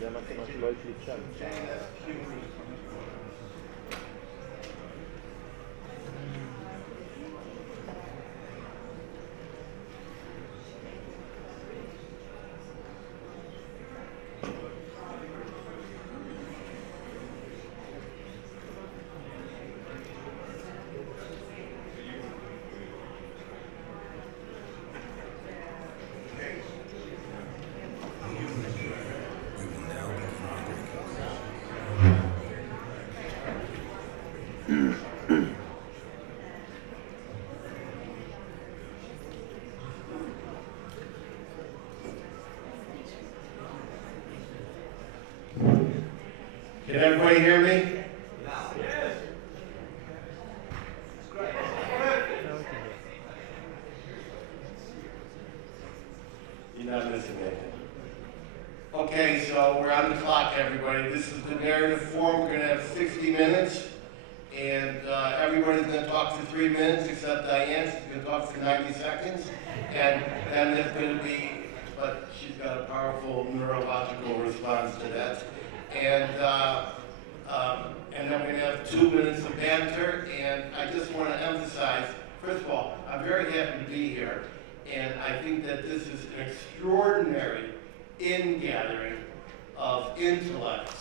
זה המצלמה שלא הקליט שם. Can everybody hear me? Yes. You're not missing anything. Okay, so we're on the clock, everybody. This is the narrative form. We're going to have 60 minutes, and everybody's going to talk for 3 minutes, except Diane. She's going to talk for 90 seconds, and then there's going to be, but she's got a powerful neurological response to that. And then we're going to have 2 minutes of banter, and I just want to emphasize, first of all, I'm very happy to be here, and I think that this is an extraordinary ingathering of intellect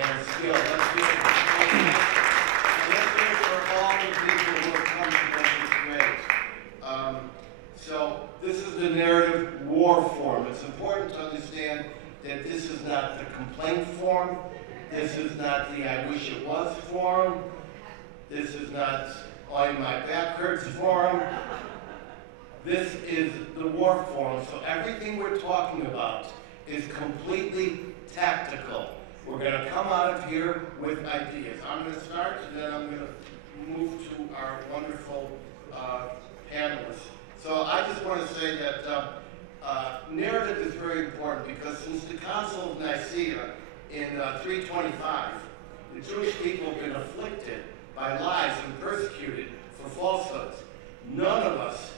and skill. Let's give it for all the people who have come to this great. So this is the narrative war form. It's important to understand that this is not the complaint form. This is not the I wish it was form. This is not on my back hurts form. This is the war form. So everything we're talking about is completely tactical. We're going to come out of here with ideas. I'm going to start, and then I'm going to move to our wonderful panelists. So I just want to say that narrative is very important because since the Council of Nicaea in 325, the Jewish people have been afflicted by lies and persecuted for falsehoods. None of us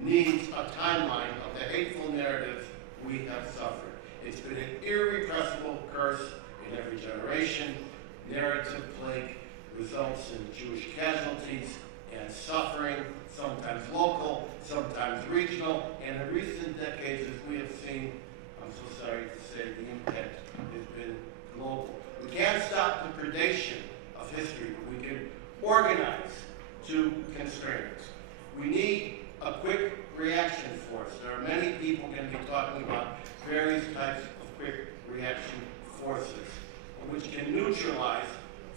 needs a timeline of the hateful narratives we have suffered. It's been an irrepressible curse in every generation. Narrative plague results in Jewish casualties and suffering, sometimes local, sometimes regional, and in recent decades, as we have seen, I'm so sorry to say, the impact has been global. We can't stop the predation of history, but we can organize to constraints. We need a quick reaction force. There are many people going to be talking about various types of quick reaction forces, which can neutralize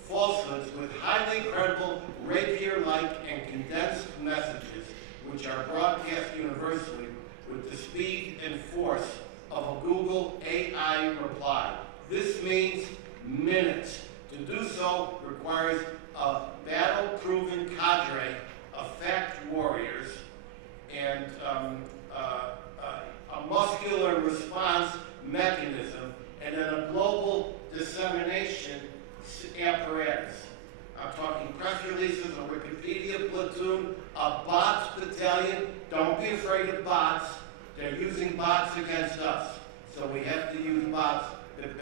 falsehoods with highly credible, rapier-like and condensed messages, which are broadcast universally with the speed and force of a Google AI reply. This means minutes. To do so requires a battle-proven cadre of fact warriors and a muscular response mechanism, and then a global dissemination apparatus. I'm talking press releases, a Wikipedia platoon, a bots battalion. Don't be afraid of bots. They're using bots against us. So we have to use bots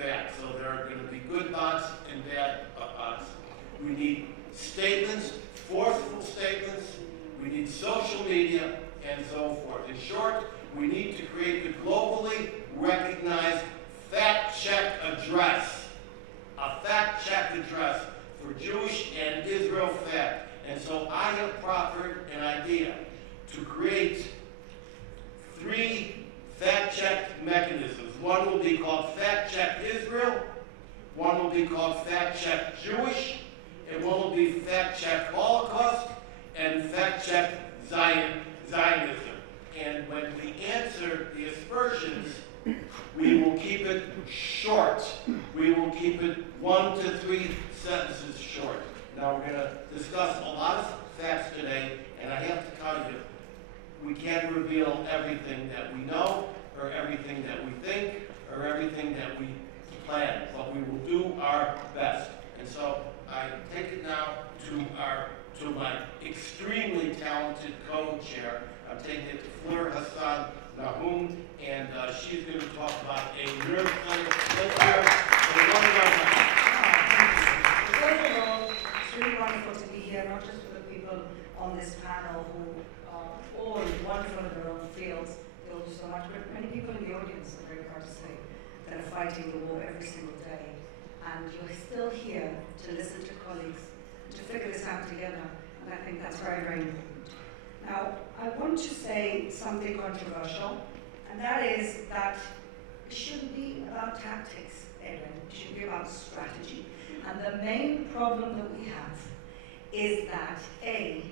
back. So there are going to be good bots and bad bots. We need statements, forceful statements. We need social media and so forth. In short, we need to create the globally recognized fact-check address. A fact-check address for Jewish and Israel fact. And so I have proffered an idea to create 3 fact-check mechanisms. One will be called Fact-Check Israel, one will be called Fact-Check Jewish, and one will be Fact-Check Holocaust, and Fact-Check Zionism. And when we answer the aspersions, we will keep it short. We will keep it 1 to 3 sentences short. Now we're going to discuss a lot of facts today, and I have to tell you, we can't reveal everything that we know, or everything that we think, or everything that we plan, but we will do our best. And so I take it now to our to my extremely talented co-chair. I'm taking it to Fleur Hassan-Nahoum, and she's going to talk about a nerve center. Let's hear for one of our First of all, it's really wonderful to be here, not just for the people on this panel who are all wonderful in their own fields, they all do so much, but many people in the audience, I'm very proud to say, that are fighting the war every single day. And you're still here to listen to colleagues, to figure this out together, and I think that's very, very important. Now, I want to say something controversial, and that is that it shouldn't be about tactics, Erin. It should be about strategy. And the main problem that we have is that, A,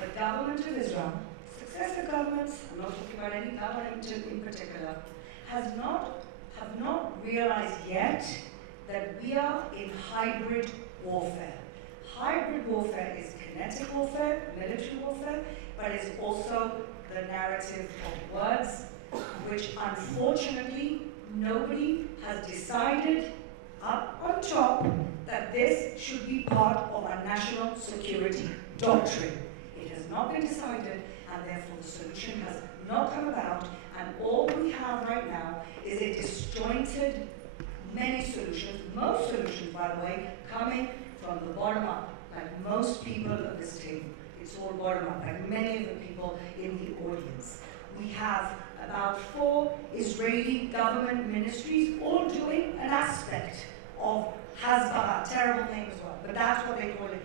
the government of Israel, successive governments, I'm not talking about any government in particular, have not realized yet that we are in hybrid warfare. Hybrid warfare is kinetic warfare, military warfare, but it's also the narrative of words, which unfortunately nobody has decided up on top that this should be part of our national security doctrine. It has not been decided, and therefore the solution has not come about, and all we have right now is a disjointed many solutions, most solutions, by the way, coming from the bottom up, like most people at this table. It's all bottom up, like many of the people in the audience. We have about 4 Israeli government ministries all doing an aspect of Hasbara, terrible name as well, but that's what they call it.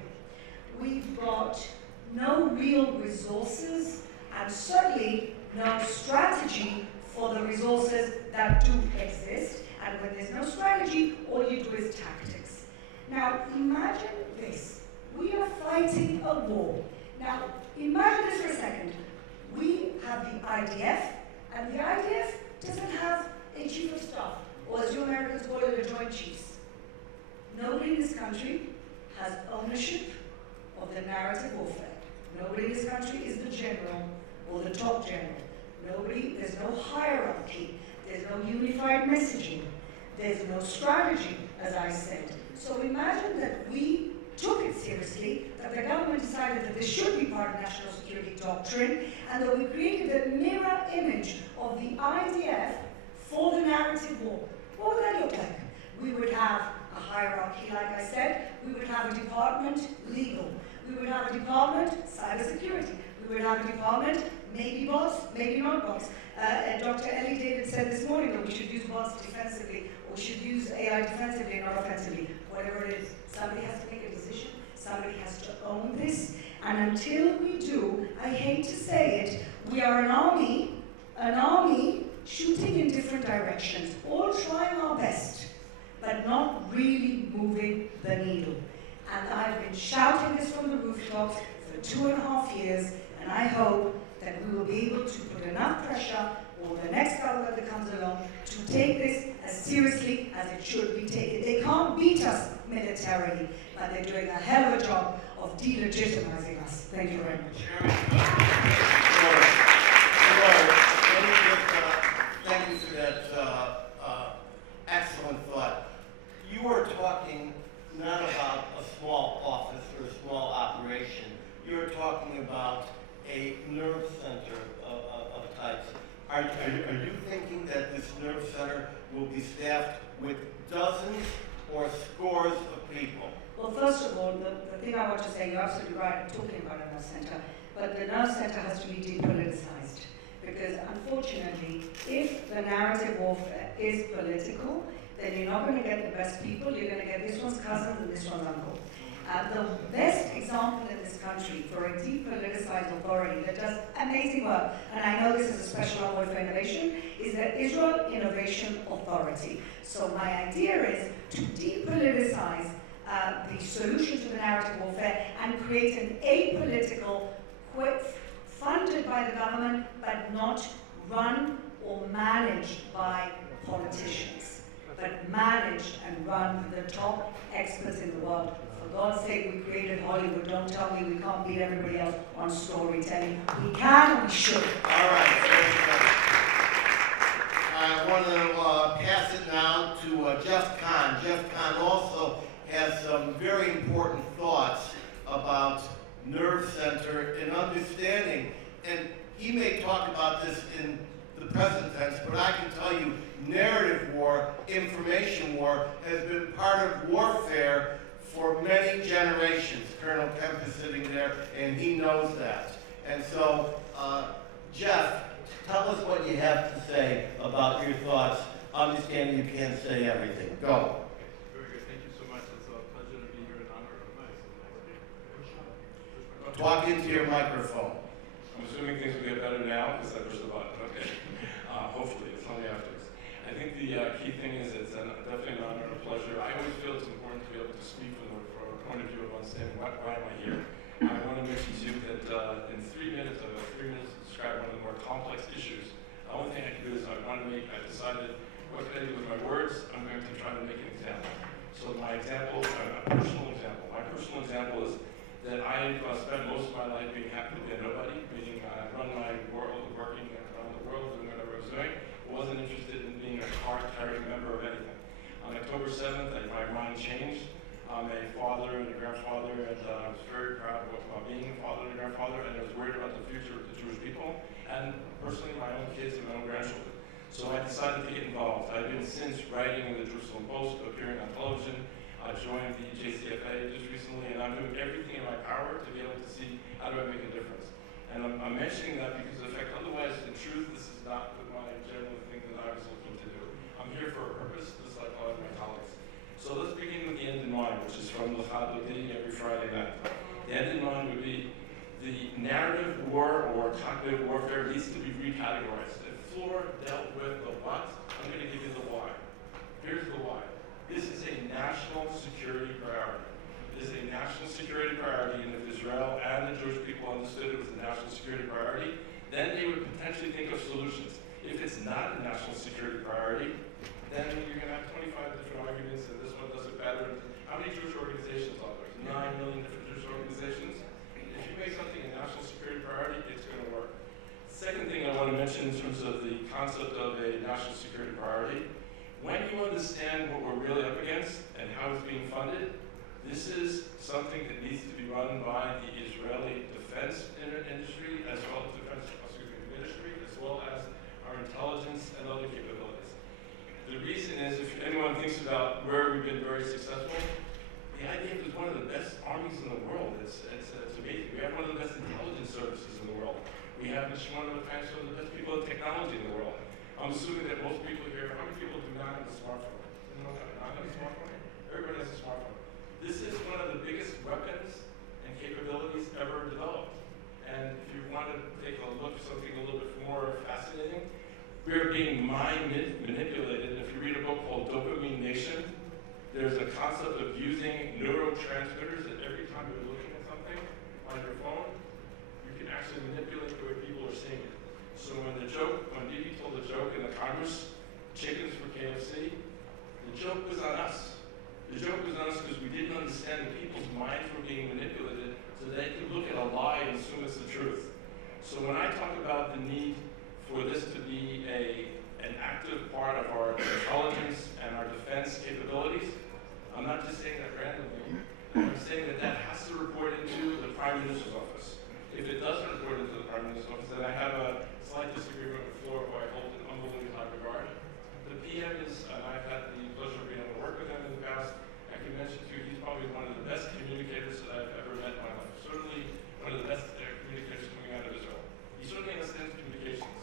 We've got no real resources and certainly no strategy for the resources that do exist. And when there's no strategy, all you do is tactics. Now, imagine this. We are fighting a war. Now, imagine this for a second. We have the IDF, and the IDF doesn't have a chief of staff, or as you Americans call it, a joint chiefs. Nobody in this country has ownership of the narrative warfare. Nobody in this country is the general or the top general. There's no hierarchy. There's no unified messaging. There's no strategy, as I said. So imagine that we took it seriously, that the government decided that this should be part of national security doctrine, and that we created a mirror image of the IDF for the narrative war. What would that look like? We would have a hierarchy, like I said. We would have a department, legal. We would have a department, cybersecurity. We would have a department, maybe bots, maybe not bots. Dr. Ellie David said this morning that we should use bots defensively, or we should use AI defensively and not offensively. Whatever it is, somebody has to make a decision. Somebody has to own this. And until we do, I hate to say it, we are an army shooting in different directions, all trying our best, but not really moving the needle. And I've been shouting this from the rooftops for 2.5 years, and I hope that we will be able to put enough pressure on the next government that comes along to take this as seriously as it should be taken. They can't beat us militarily, but they're doing a hell of a job of delegitimizing us. Thank you very much. Thank you for that excellent thought. You were talking not about a small office or a small operation. You were talking about a nerve center of types. Are you thinking that this nerve center will be staffed with dozens or scores of people? Well, first of all, the thing I want to say, you're absolutely right, I'm talking about a nerve center, but the nerve center has to be depoliticized. Because unfortunately, if the narrative warfare is political, then you're not going to get the best people, you're going to get this one's cousin and this one's uncle. The best example in this country for a depoliticized authority that does amazing work, and I know this is a special envoy for innovation, is the Israel Innovation Authority. So my idea is to depoliticize the solution to the narrative warfare and create an apolitical, funded by the government, but not run or managed by politicians, but managed and run the top experts in the world. For God's sake, we created Hollywood. Don't tell me we can't beat everybody else on storytelling. We can and we should. All right. I want to pass it now to Jeff Kahn. Jeff Kahn also has some very important thoughts about nerve about this in the present tense, but I can tell you narrative war, information war, has been part of warfare for many generations. Colonel Kemp is sitting there, and he knows that. And so, Jeff, tell us what you have to say about your thoughts. Understanding you can't say everything. Go. Very good. Thank you so much. It's a pleasure to be here in honor of Talk into your microphone. I'm assuming things will get better now because I pushed the button. Okay. Hopefully, it's only afterwards. I think the key thing is it's definitely an honor and a pleasure. I always feel it's important to be able to speak from a point of view of understanding why am I here. I want to mention to you that in 3 minutes, I have 3 minutes to describe one of the more complex issues. The only thing I can do is I decided what can I do with my words? I'm going to try to make an example. So my example, a personal example. My personal example is that I spent most of my life being happy to be a nobody, meaning I run my world, working around the world, doing whatever I was doing. Wasn't interested in being a card-carrying member of anything. On October 7th, my mind changed. I'm a father and a grandfather, and I was very proud about being a father and a grandfather, and I was worried about the future of the Jewish people, and personally my own kids and my own grandchildren. So I decided to get involved. I've been since writing in the Jerusalem Post, appearing on television. I joined the JCFA just recently, and I'm doing everything in my power to be able to see how do I make a difference. And I'm mentioning that because, in fact, otherwise, in truth, this is not my general thing that I was looking to do. I'm here for a purpose, just like all of my colleagues. So let's begin with the end in mind, which is from L'Chad Odi every Friday night. The end in mind would be the narrative war or cognitive warfare needs to be recategorized. Floor dealt with the what, I'm going to give you the why. Here's the why. This is a national security priority. It is a national security priority, and if Israel and the Jewish people understood it was a national security priority, then they would potentially think of solutions. If it's not a national security priority, then you're going to have 25 different arguments, and this one does it better. How many Jewish organizations are there? 9 million different Jewish organizations. If you make something a national security priority, it's going to work. Second thing I want to mention in terms of the concept of a national security priority, when you understand what we're really up against and how it's being funded, this is something that needs to be run by the Israeli defense industry as well as ministry, as well as our intelligence and other capabilities. The reason is, if anyone thinks about where we've been very successful, the IDF is one of the best armies in the world. It's amazing. We have one of the best intelligence services in the world. We have one of the best people in technology in the world. I'm assuming that most people here, how many people do not have a smartphone? Anyone not have a smartphone? Everybody has a smartphone. This is one of the biggest weapons and capabilities ever developed. And if you want to take a look at something a little bit more fascinating, we're being mind manipulated. And if you read a book called Dopamine Nation, there's a concept of using neurotransmitters that every time you're looking at something on your phone, you can actually manipulate the way people are seeing it. So when Bibi told the joke in the Congress, chickens for KFC, the joke was on us. The joke was on us because we didn't understand that people's minds were being manipulated so they could look at a lie and assume it's the truth. So when I talk about the need for this to be an active part of our intelligence and our defense capabilities, I'm not just saying that randomly. I'm saying that that has to report into the Prime Minister's office. If it doesn't report into the Prime Minister's office, then I have a slight disagreement with Flora, who I hold in unbelievably high regard. The PM is, and I've had the pleasure of being able to work with him in the past. I can mention to you, he's probably one of the best communicators that I've ever met in my life. Certainly one of the best communicators coming out of Israel. He certainly understands communications.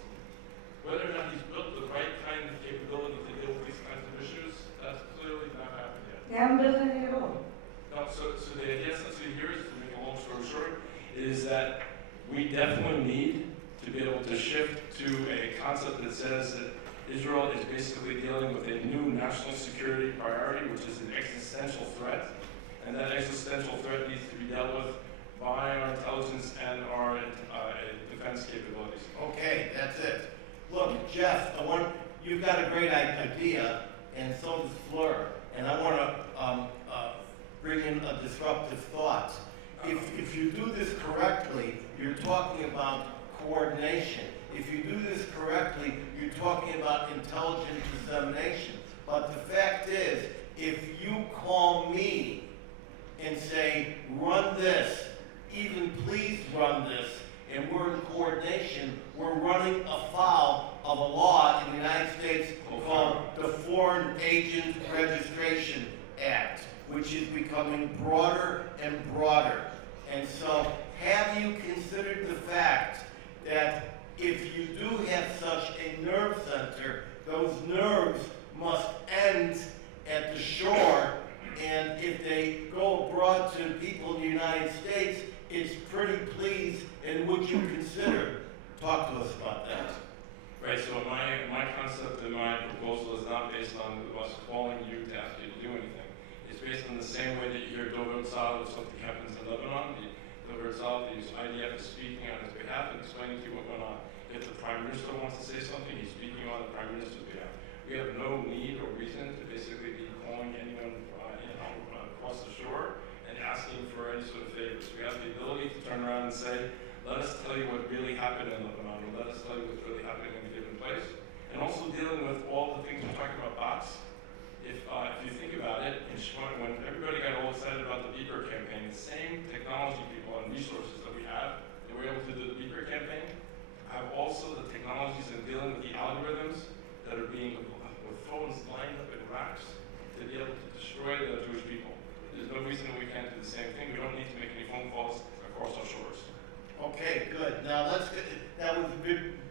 Whether or not he's built the right kind of capability to deal with these kinds of issues, that's clearly not happened yet. They haven't built any at all. No, so the idea, here is, to make a long story short, is that we definitely need to be able to shift to a concept that says that Israel is basically dealing with a new national security priority, which is an existential threat. And that existential threat needs to be dealt with by our intelligence and our defense capabilities. Okay, that's it. Look, Jeff, you've got a great idea, and so does Fleur. And I want to bring in a disruptive thought. If you do this correctly, you're talking about coordination. If you do this correctly, you're talking about intelligent dissemination. But the fact is, if you call me and say, run this, even please run this, and we're in coordination, we're running afoul of a law in the United States called the Foreign Agent Registration Act, which is becoming broader and broader. And so, have you considered the fact that if you do have such a nerve center, those nerves must end at the shore, and if they go abroad to people in the United States, it's pretty please, and would you consider? Talk to us about that. Right, so my concept and my proposal is not based on us calling you to ask you to do anything. It's based on the same way that you hear Dover Tzal if something happens in Lebanon. Dover Tzal, the IDF is speaking on his behalf and explaining to you what went on. If the Prime Minister wants to say something, he's speaking on the Prime Minister's behalf. We have no need or reason to basically be calling anyone across the shore and asking for any sort of favors. We have the ability to turn around and say, let us tell you what really happened in Lebanon, or let us tell you what's really happening in a given place. And also dealing with all the things we're talking about, bots. If you think about it, when everybody got all excited about the Beeper campaign, the same technology people and resources that we have, that were able to do the Beeper campaign, have also the technologies in dealing with the algorithms that are being, with phones lined up in racks, to be able to destroy the Jewish people. There's no reason we can't do the same thing. We don't need to make any phone calls across our shores. Okay, good. Now let's get, that was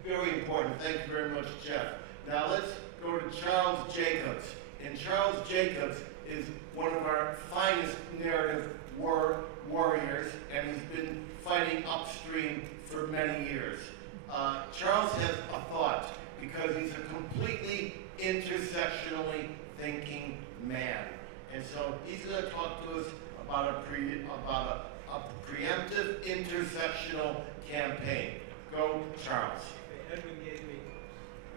very important. Thank you very much, Jeff. Now let's go to Charles Jacobs. And Charles Jacobs is one of our finest narrative warriors and has been fighting upstream for many years. Charles has a thought because he's a completely intersectionally thinking man. And so he's going to talk to us about a preemptive intersectional campaign. Go, Charles. Edwin gave me.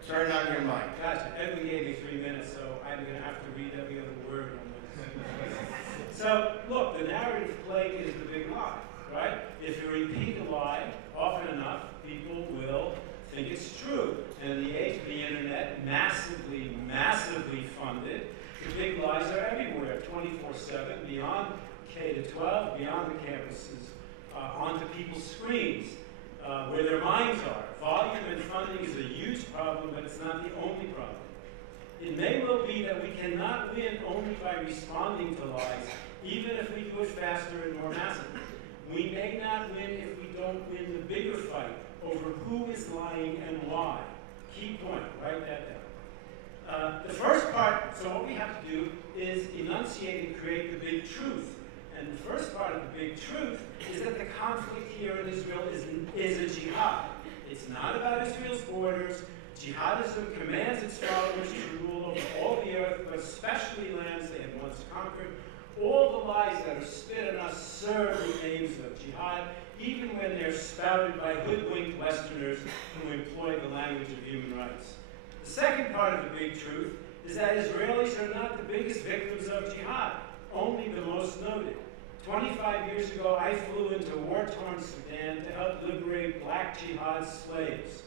Turn on your mic. Gotcha. Edwin gave me 3 minutes, so I'm going to have to read every other word on this. So, look, the narrative plague is the big lie, right? If you repeat a lie often enough, people will think it's true. And in the age of the internet, massively funded, the big lies are everywhere, 24/7, beyond K-12, beyond the campuses, onto people's screens, where their minds are. Volume and funding is a huge problem, but it's not the only problem. It may well be that we cannot win only by responding to lies, even if we do it faster and more massively. We may not win if we don't win the bigger fight over who is lying and why. Key point, write that down. The first part, so what we have to do is enunciate and create the big truth. And the first part of the big truth is that the conflict here in Israel is a jihad. It's not about Israel's borders. Jihadism commands its followers to rule over all the earth, but especially lands they had once conquered. All the lies that are spit on us serve the aims of jihad, even when they're spouted by hoodwinked Westerners who employ the language of human rights. The second part of the big truth is that Israelis are not the biggest victims of jihad, only the most noted. 25 years ago, I flew into war-torn Sudan to help liberate black jihad slaves.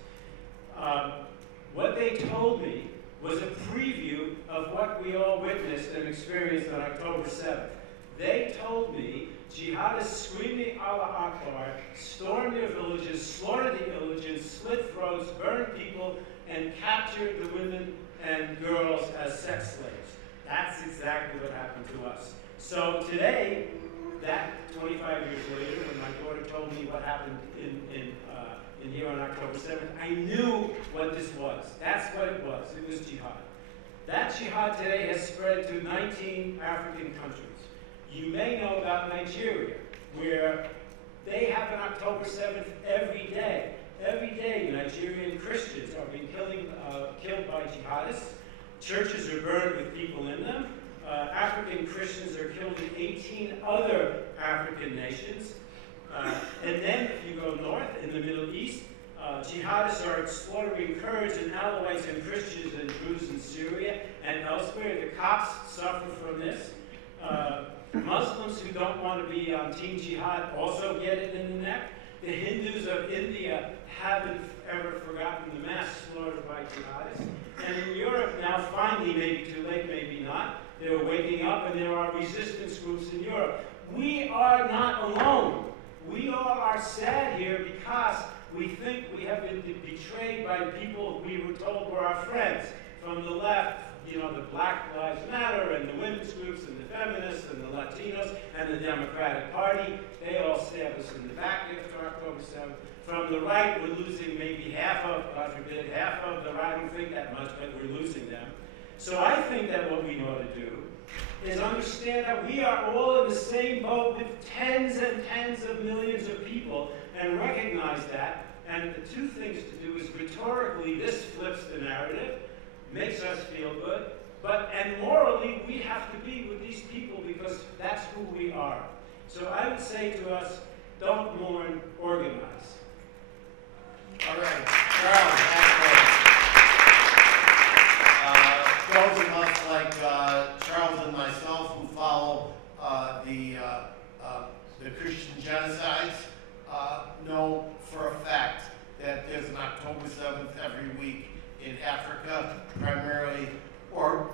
What they told me was a preview of what we all witnessed and experienced on October 7th. They told me jihadists screaming Allah Akbar stormed their villages, slaughtered the indigents, slit throats, burned people, and captured the women and girls as sex slaves. That's exactly what happened to us. So today, that 25 years later, when my daughter told me what happened in here on October 7th, I knew what this was. That's what it was. It was jihad. That jihad today has spread to 19 African countries. You may know about Nigeria, where they have an October 7th every day. Every day, Nigerian Christians are being killed by jihadists. Churches are burned with people in them. African Christians are killed in 18 other African nations. And then, if you go north, in the Middle East, jihadists are slaughtering Kurds and Alawites and Christians and Druze in Syria and elsewhere. The Copts suffer from this. Muslims who don't want to be on Team Jihad also get it in the neck. The Hindus of India haven't ever forgotten the mass slaughter by jihadists. And in Europe now, finally, maybe too late, maybe not, they're waking up and there are resistance groups in Europe. We are not alone. We all are sad here because we think we have been betrayed by people we were told were our friends. From the left, you know, the Black Lives Matter and the women's groups and the feminists and the Latinos and the Democratic Party, they all stab us in the back after October 7th. From the right, we're losing maybe half of, God forbid, half of the right. I don't think that much, but we're losing them. So I think that what we ought to do is understand that we are all in the same boat with tens and tens of millions of people, and recognize that. And the two things to do is rhetorically, this flips the narrative, makes us feel good, and morally, we have to be with these people because that's who we are. So I would say to us, don't mourn, organize. All right, Charles, those of us like Charles and myself who follow the Christian genocides know for a fact that there's an October 7th every week in Africa, primarily or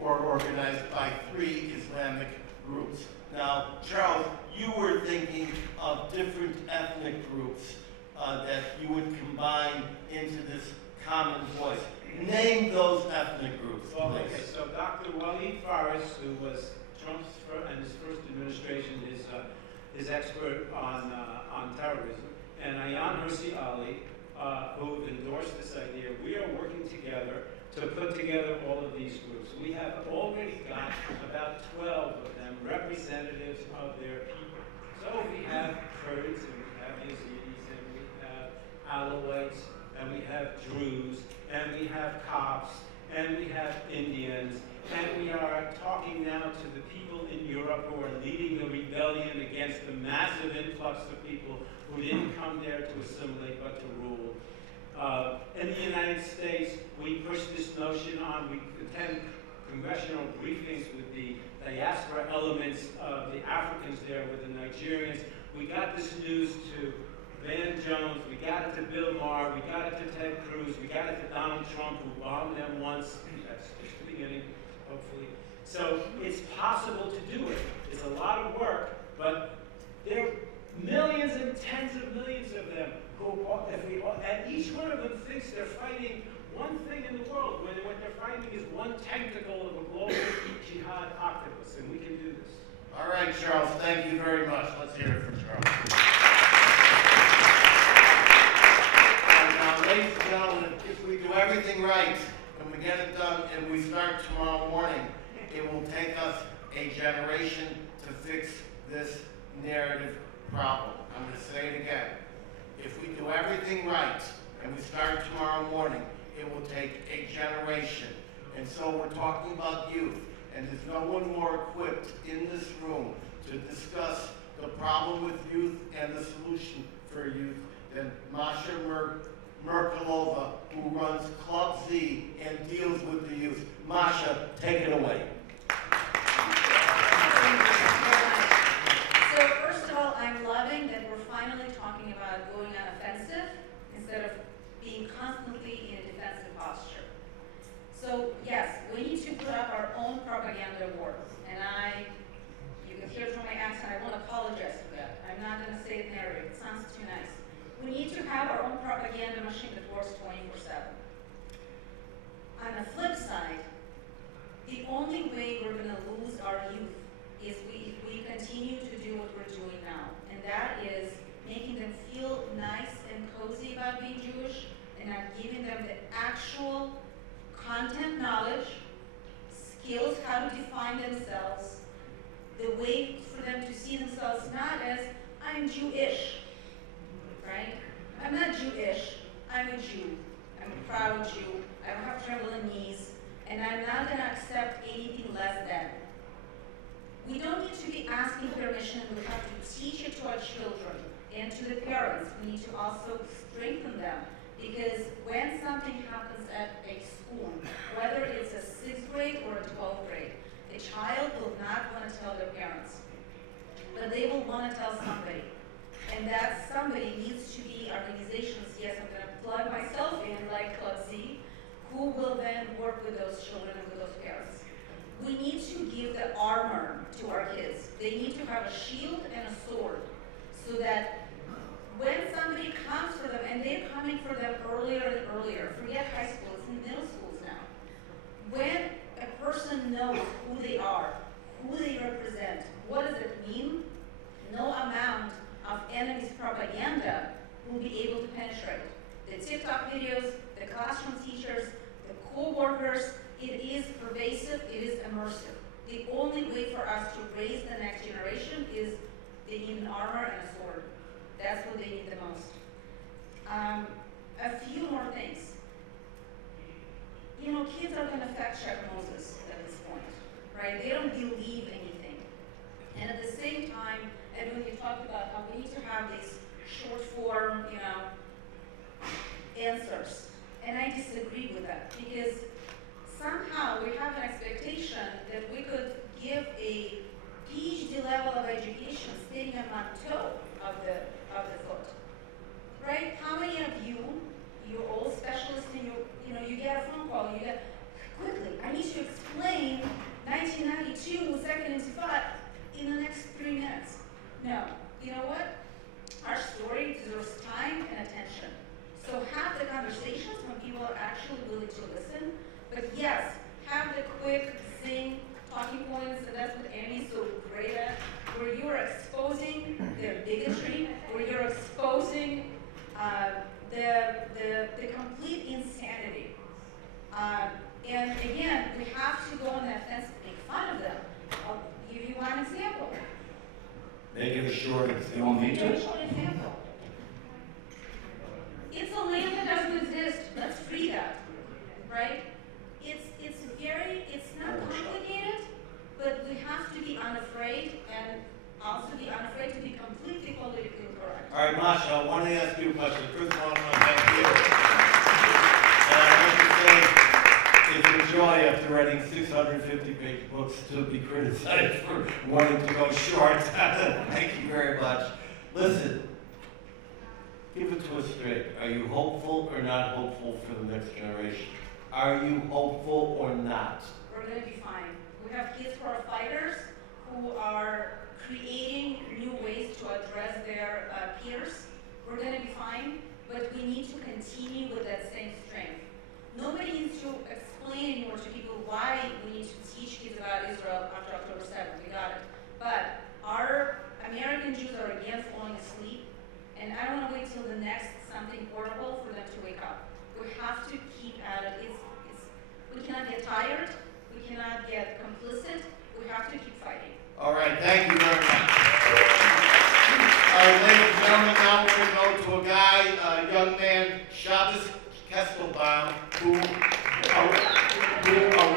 organized by 3 Islamic groups. Now, Charles, you were thinking of different ethnic groups that you would combine into this common voice. Name those ethnic groups, please. Well, okay, so Dr. Walid Faris, who was Trump's and his first administration, is expert on terrorism, and Ayaan Hirsi Ali, who endorsed this idea. We are working together to put together all of these groups. We have already got about 12 of them, representatives of their people. So we have Kurds, and we have Yazidis, and we have Alawites, and we have Druze, and we have Copts, and we have Indians, and we are talking now to the people in Europe who are leading the rebellion against the massive influx of people who didn't come there to assimilate but to rule. In the United States, we push this notion on. We attend congressional briefings with the diaspora elements of the Africans there, with the Nigerians. We got this news to Van Jones, we got it to Bill Maher, we got it to Ted Cruz, we got it to Donald Trump, who bombed them once. That's just the beginning, hopefully. So it's possible to do it. It's a lot of work, but there are millions and tens of millions of them who, and each one of them thinks they're fighting one thing in the world, when what they're fighting is one tentacle of a global jihad octopus, and we can do this. All right, Charles, thank you very much. Let's hear it for Charles. Now, ladies and gentlemen, if we do everything right and we get it done and we start tomorrow morning, it will take us a generation to fix this narrative problem. I'm going to say it again. If we do everything right and we start tomorrow morning, it will take a generation. And so we're talking about youth, and there's no one more equipped in this room to discuss the problem with youth and the solution for youth than Masha Merkelova, who runs Club Z and deals with the youth. Masha, take it away. So first of all, I'm loving that we're finally talking about going on offensive instead of being constantly in a defensive posture. So yes, we need to put up our own propaganda war. And you can hear from my accent, I won't apologize for that. I'm not going to say it narrative, it sounds too nice. We need to have our own propaganda machine that works 24/7. On the flip side, the only way we're going to lose our youth is if we continue to do what we're doing now. And that is making them feel nice and cozy about being Jewish and not giving them the actual content knowledge, skills, how to define themselves, the way for them to see themselves not as, I'm Jewish, right? I'm not Jewish, I'm a Jew. I'm a proud Jew. I don't have trembling knees, and I'm not going to accept anything less than. We don't need to be asking permission. We have to teach it to our children and to the parents. We need to also strengthen them, because when something happens at a school, whether it's a 6th grade or a 12th grade, the child will not want to tell their parents, but they will want to tell somebody. And that somebody needs to be organizations, yes, I'm going to plug myself in, like Club Z, who will then work with those children and with those parents. We need to give the armor to our kids. They need to have a shield and a sword, so that when somebody comes for them, and they're coming for them earlier and earlier, forget high school, it's in middle schools now. When a person knows who they are, who they represent, what does it mean? No amount of enemy's propaganda will be able to penetrate. The TikTok videos, the classroom teachers, the co-workers, it is pervasive, it is immersive. The only way for us to raise the next generation is they need an armor and a sword. That's what they need the most. A few more things. You know, kids are gonna fact check Moses at this point, right? They don't believe anything. And at the same time, and when you talked about how we need to have these short form, you know, answers. And I disagree with that because somehow we have an expectation that we could give a PhD level of education standing on one toe of the foot, right? How many of you, you're all specialists in your, you know, you get a phone call, you get, quickly, I need to explain 1992 Second Intifada in the next 3 minutes. No, you know what? Our story deserves time and attention. So have the conversations when people are actually willing to listen. But yes, have the quick zing talking points, and that's what Annie's so great at, where you're exposing their bigotry, where you're exposing the complete insanity. And again, we have to go on that fence and make fun of them. I'll give you one example. Make it a short Very short example. It's a land that doesn't exist. Let's free that, right? It's not complicated, but we have to be unafraid and also be unafraid to be completely politically correct. All right, Masha, I want to ask you a question. First of all, I want to thank you. And I want to say, it's a joy after writing 650-page books to be criticized for wanting to go short. Thank you very much. Listen, give it to us straight. Are you hopeful or not hopeful for the next generation? Are you hopeful or not? We're going to be fine. We have kids who are fighters, who are creating new ways to address their peers. We're going to be fine, but we need to continue with that same strength. Nobody needs to explain anymore to people why we need to teach kids about Israel after October 7th. We got it. But our American Jews are again falling asleep, and I don't want to wait till the next something horrible for them to wake up. We have to keep at it. We cannot get tired. We cannot get complicit. We have to keep fighting. All right, thank you very much. All right, ladies and gentlemen, now we're going to go to a guy, a young man, Shabbos Kesselbaum, who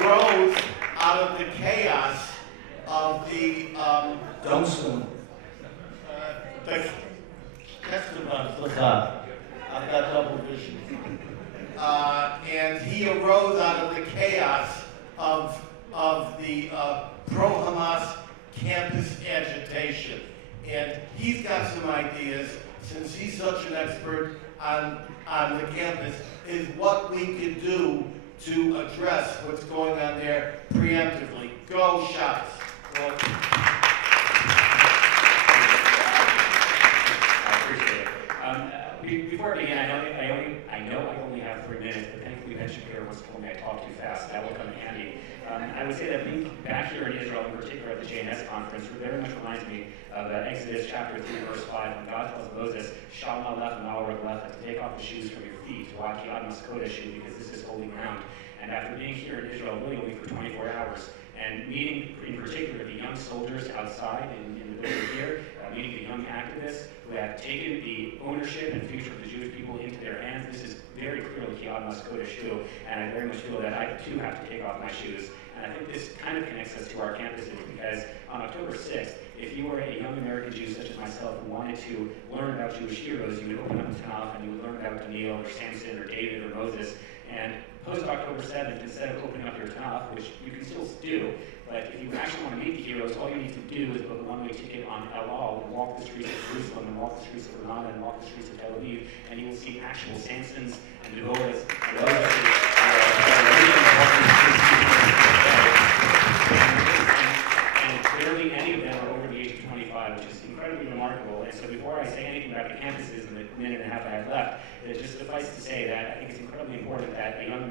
arose out of the chaos of the Dumpster. Kesselbaum, I've got double vision. And he arose out of the chaos of the pro-Hamas campus agitation. And he's got some ideas, since he's such an expert on the campus, is what we could do to address what's going on there preemptively. Go, Shabbos. I appreciate it. Before I begin, I know I only have 3 minutes, but thankfully Ben Shapiro was told me I talk too fast. That will come in handy. I would say that being back here in Israel, in particular at the JNS conference, very much reminds me of Exodus chapter 3, verse 5, when God tells Moses, Shal Ma'alech and Ma'alech, to take off the shoes from your feet, to walk Yad Kodesh, because this is holy ground. And after being here in Israel really only for 24 hours, and meeting in particular the young soldiers outside in the building here, meeting the young activists who have taken the ownership and future of the Jewish people into their hands, this is very clearly Yad Kodesh too, and I very much feel that I too have to take off my shoes. And I think this kind of connects us to our campuses, because on October 6th, if you were a young American Jew such as myself who wanted to learn about Jewish heroes, you would open up the Tanakh and you would learn about Daniel or Samson or David or Moses. And post-October 7th, instead of opening up your Tanakh, which you can still do, but if you actually want to meet the heroes, all you need to do is book a one-way ticket on El Al and walk the streets of Jerusalem and walk the streets of Ramallah and walk the streets of Tel Aviv, and you will see actual Samsons and Deborahs and others. And barely any of them are over the age of 25, which is incredibly remarkable. And so before I say anything about the campuses and the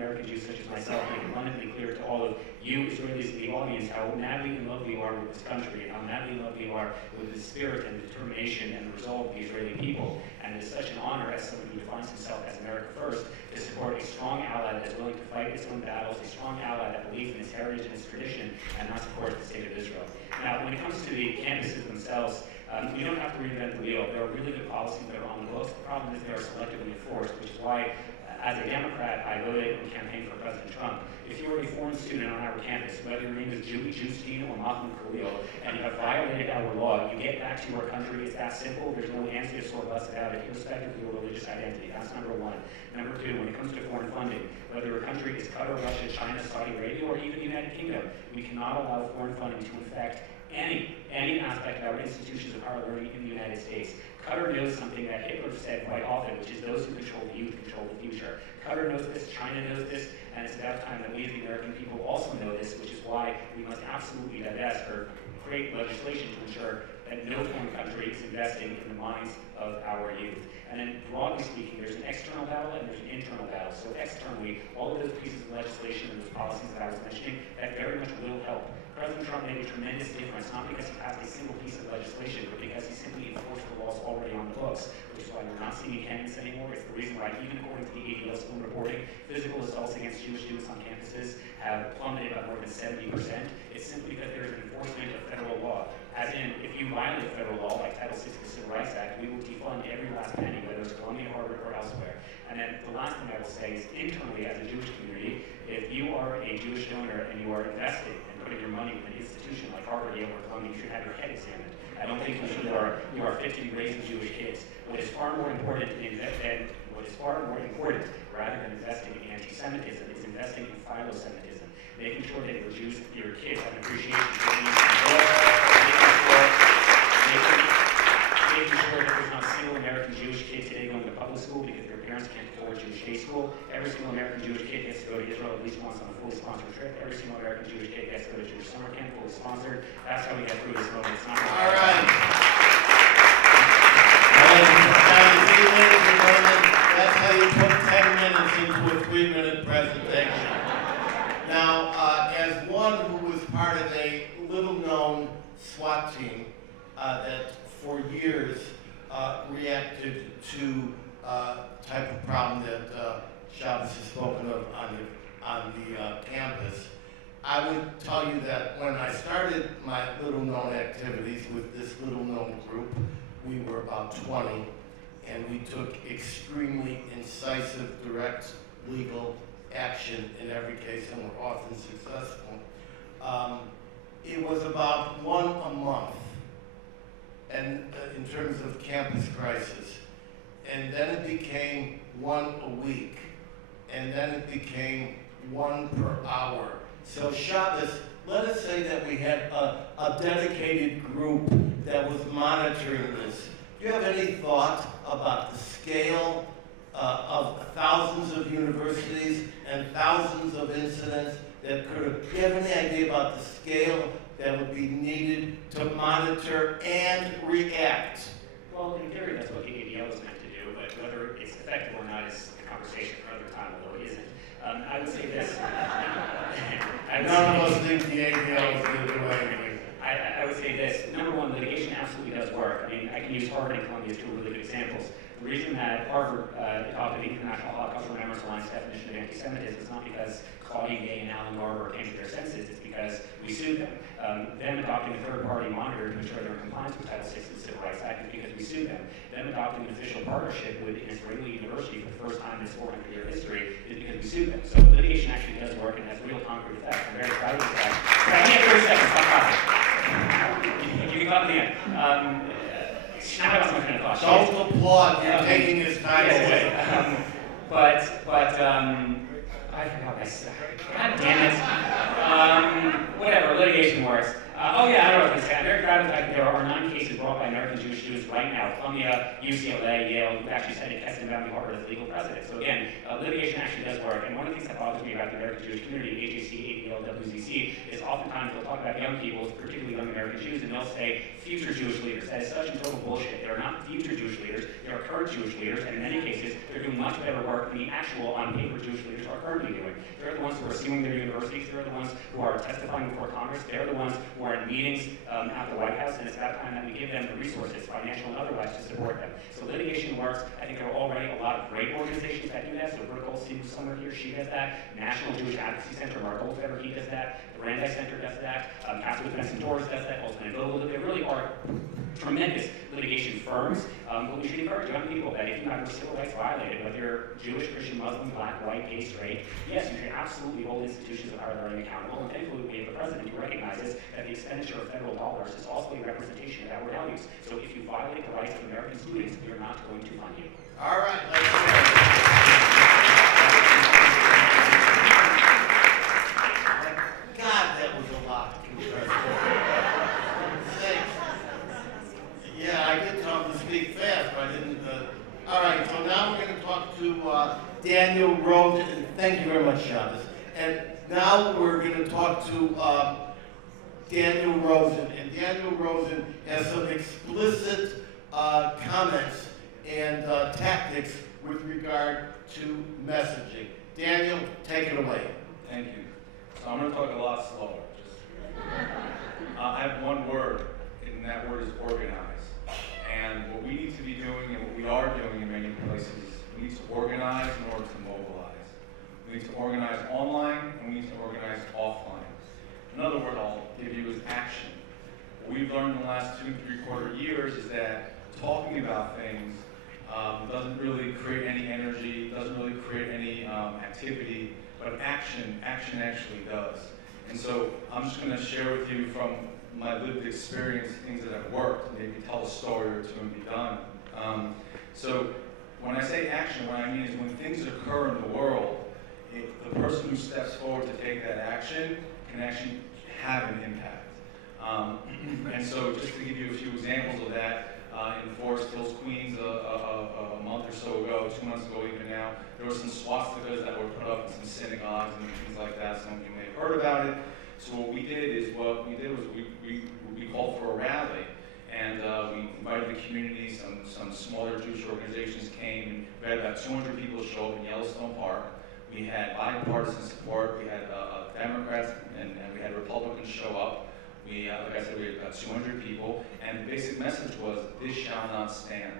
American Jews such as myself make abundantly clear to all of you Israelis in the audience how madly in love we are with this country and how madly in love we are with the spirit and determination and resolve of the Israeli people. And it is such an honor as someone who defines himself as America First to support a strong ally that is willing to fight its own battles, a strong ally that believes in its heritage and its tradition, and not supports the state of Israel. Now, when it comes to the campuses themselves, we don't have to reinvent the wheel. There are really good policies that are on the books. The problem is they are selectively enforced, which is why, as a Democrat, I voted and campaigned for President Trump. If you are a foreign student on our campus, whether your name is Julie Justine or Mahmoud Khalil, and you have violated our law, you get back to your country. It's that simple. There's no answer to sort bus about it, irrespective of your religious identity. That's number one. Number two, when it comes to foreign funding, whether your country is Qatar, Russia, China, Saudi Arabia, or even the United Kingdom, we cannot allow foreign funding to affect any aspect of our institutions of higher learning in the United States. Qatar knows something that Hitler said quite often, which is those who control the youth control the future. Qatar knows this, China knows this, and it's about time that we as the American people also know this, which is why we must absolutely divest or create legislation to ensure that no foreign country is investing in the minds of our youth. And then broadly speaking, there's an external battle and there's an internal battle. So externally, all of those pieces of legislation and those policies that I was mentioning, that very much will help. President Trump made a tremendous difference, not because he passed a single piece of legislation, but because he simply enforced the laws already on the books, which is why we're not seeing candidates anymore. It's the reason why, even according to the ADL school reporting, physical assaults against Jewish students on campuses have plummeted by more than 70%. It's simply because there is an enforcement of federal law. As in, if you violate federal law, like Title VI of the Civil Rights Act, we will defund every last penny, whether it's Columbia, Harvard, or elsewhere. And then the last thing I will say is, internally as a Jewish community, if you are a Jewish donor and you are investing and putting your money in an institution like Harvard, Yale, or Columbia, you should have your head examined. I don't think you are fit to be raising Jewish kids. What is far more important rather than investing in anti-Semitism is investing in philo-Semitism, making sure that your kids have an appreciation for the making sure that there's not a single American Jewish kid today going to public school because their parents can't afford Jewish day school. Every single American Jewish kid gets to go to Israel at least once on a fully sponsored trip. Every single American Jewish kid gets to go to Jewish summer camp, fully sponsored. That's how we get through this moment. It's not All right. Ladies and gentlemen, that's how you put 10 minutes into a 3-minute presentation. Now, as one who was part of a little-known SWAT team that for years reacted to type of problem that Shabbos has spoken of on the campus, I would tell you that when I started my little-known activities with this little-known group, we were about 20, and we took extremely incisive, direct legal action in every case, and were often successful. It was about one a month, and in terms of campus crisis, and then it became one a week, and then it became one per hour. So Shabbos, let us say that we had a dedicated group that was monitoring this. Do you have any thought about the scale of thousands of universities and thousands of incidents that could have, do you have any idea about the scale that would be needed to monitor and react? Well, in theory, that's what the ADL is meant to do, but whether it's effective or not is a conversation for another time, although it isn't. I would say this. None of us think the ADL is going to do anything. I would say this. Number one, litigation absolutely does work. I mean, I can use Harvard and Columbia as two really good examples. The reason that Harvard adopted the International Holocaust Remembrance Alliance definition of anti-Semitism is not because Claudia Gay and Alan Garber came to their senses, it's because we sued them. Them adopting a third-party monitor to ensure they're in compliance with Title VI of the Civil Rights Act is because we sued them. Them adopting an official partnership with an Israeli university for the first time in its 400-year history is because we sued them. So litigation actually does work and has real concrete effects. I'm very excited about that. I only have 30 seconds, stop talking. You can come to the end. Now I lost my train of thought. Don't applaud, you're taking his time away. But I forgot what I said. God damn it. Whatever, litigation works. Oh yeah, I don't know if this guy. I'm very proud of the fact that there are 9 cases brought by American Jewish students right now. Columbia, UCLA, Yale, who actually said it Keston Valley Harvard as legal precedent. So again, litigation actually does work. And one of the things that bothers me about the American Jewish community, AJC, APL, WZC, is oftentimes they'll talk about young people, particularly young American Jews, and they'll say future Jewish leaders. That is such a total bullshit. They are not future Jewish leaders. They are current Jewish leaders, and in many cases, they're doing much better work than the actual on-paper Jewish leaders are currently doing. They're the ones who are suing their universities. They're the ones who are testifying before Congress. They're the ones who are in meetings at the White House, and it's about time that we give them the resources, financial and otherwise, to support them. So litigation works. I think there are already a lot of great organizations that do that. So Brooke Goldstein, who's somewhere here, she does that. National Jewish Advocacy Center, Mark Goldfeder, he does that. The Brandeis Center does that. Catholic Defense and Doors does that. Ultimate Vogel. There really are tremendous litigation firms, but we should encourage young people that if you have your civil rights violated, whether you're Jewish, Christian, Muslim, black, white, gay, straight, yes, you should absolutely hold institutions of higher learning accountable. And thankfully, we have a president who recognizes that the expenditure of federal dollars is also a representation of our values. So if you violate the rights of American students, we are not going to fund you. All right, let's hear it. God, that was a lot. Yeah, I did tell him to speak fast, but I didn't. All right, so now we're going to talk to Daniel Rosen. And thank you very much, Shabbos. And now we're going to talk to Daniel Rosen. And Daniel Rosen has some explicit comments and tactics with regard to messaging. Daniel, take it away. Thank you. So I'm going to talk a lot slower. I have one word, and that word is organize. And what we need to be doing, and what we are doing in many places, we need to organize in order to mobilize. We need to organize online, and we need to organize offline. Another word I'll give you is action. What we've learned in the last 2 3/4 years is that talking about things doesn't really create any energy, doesn't really create any activity, but action actually does. And so I'm just going to share with you from my lived experience things that have worked, maybe tell a story or two and be done. So when I say action, what I mean is when things occur in the world, the person who steps forward to take that action can actually have an impact. And so just to give you a few examples of that, in Forest Hills, Queens, a month or so ago, 2 months ago even now, there were some swastikas that were put up in some synagogues and things like that. Some of you may have heard about it. So what we did was we called for a rally, and we invited the community. Some smaller Jewish organizations came, and we had about 200 people show up in Yellowstone Park. We had bipartisan support. We had Democrats and we had Republicans show up. We, like I said, we had about 200 people, and the basic message was, this shall not stand.